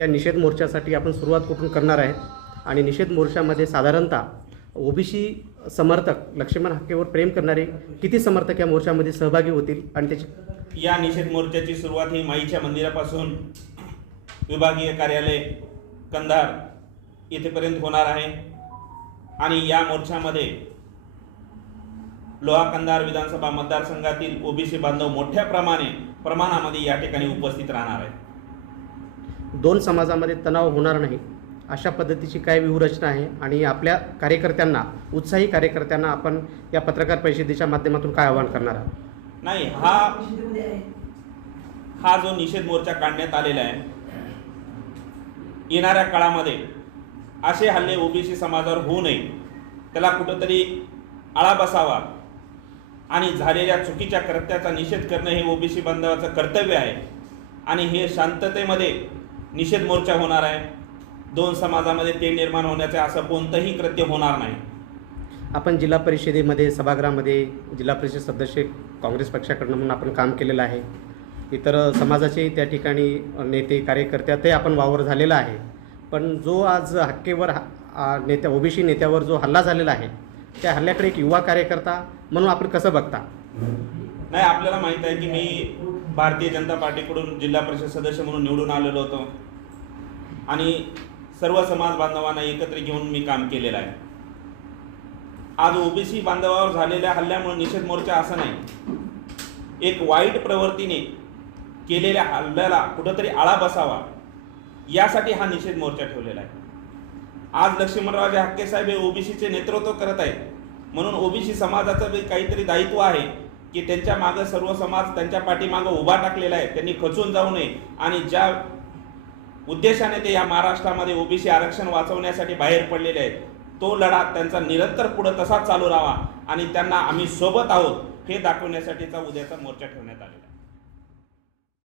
या निषेध मोर्चासाठी आपण सुरुवात कुठून करणार आहे आणि निषेध मोर्चामध्ये साधारणतः ओबीसी समर्थक लक्ष्मण हक्केवर प्रेम करणारे किती समर्थक या मोर्चामध्ये सहभागी होतील? आणि त्याची या निषेध मोर्चाची सुरुवात ही माईच्या मंदिरापासून विभागीय कार्यालय कंधार येथेपर्यंत होणार आहे. आणि या मोर्चामध्ये लोहा कंधार विधानसभा मतदारसंघातील ओबीसी बांधव मोठ्या प्रमाणे प्रमाणामध्ये या ठिकाणी उपस्थित राहणार आहेत. दोन समाजामध्ये तणाव होणार नाही. अशा पद्धतीची काय व्यूहरचना आहे आणि आपल्या कार्यकर्त्यांना उत्साही कार्यकर्त्यांना आपण या पत्रकार परिषदेच्या माध्यमातून काय आवाहन करणार आहात? नाही हा हा जो निषेध मोर्चा काढण्यात आलेला आहे येणाऱ्या काळामध्ये असे हल्ले ओबीसी समाजावर होऊ नये. त्याला कुठंतरी आळा बसावा आणि झालेल्या चुकीच्या कृत्याचा निषेध करणं हे ओबीसी बांधवाचं कर्तव्य आहे. आणि हे शांततेमध्ये निषेध मोर्चा होणार आहे. दोन समाजामध्ये ते निर्माण होण्याचे असं कोणतंही कृत्य होणार नाही. आपण जिल्हा परिषदेमध्ये सभागृहामध्ये जिल्हा परिषद सदस्य काँग्रेस पक्षाकडनं म्हणून आपण काम केलेलं आहे. इतर समाजाचे त्या ठिकाणी नेते कार्यकर्ते ते आपण वावर झालेला आहे. पण जो आज हक्केवर हा- नेत्या ओबीसी नेत्यावर जो हल्ला झालेला आहे त्या हल्ल्याकडे एक युवा कार्यकर्ता म्हणून आपण कसं बघता? नाही आपल्याला माहीत आहे की मी भारतीय जनता पार्टीकडून जिल्हा परिषद सदस्य म्हणून निवडून आलेलो होतो. आणि सर्व समाज बांधवांना एकत्र घेऊन मी काम केलेलं आहे. आज ओबीसी बांधवावर झालेल्या हल्ल्यामुळे निषेध मोर्चा असं नाही. एक वाईट प्रवृत्तीने केलेल्या हल्ल्याला कुठंतरी आळा बसावा यासाठी हा निषेध मोर्चा ठेवलेला आहे. आज लक्ष्मणरावजे हक्के साहेब हे ओबीसीचे नेतृत्व करत आहेत. म्हणून ओबीसी समाजाचं काहीतरी दायित्व आहे की त्यांच्या मागं सर्व समाज त्यांच्या पाठीमागं उभा टाकलेला आहे. त्यांनी खचून जाऊ नये आणि ज्या उद्देशाने ते या महाराष्ट्रामध्ये ओबीसी आरक्षण वाचवण्यासाठी बाहेर पडलेले आहेत. तो लढा त्यांचा निरंतर पुढे तसाच चालू राहावा आणि त्यांना आम्ही सोबत आहोत हे दाखवण्यासाठीचा उद्याचा मोर्चा ठेवण्यात आलेला आहे.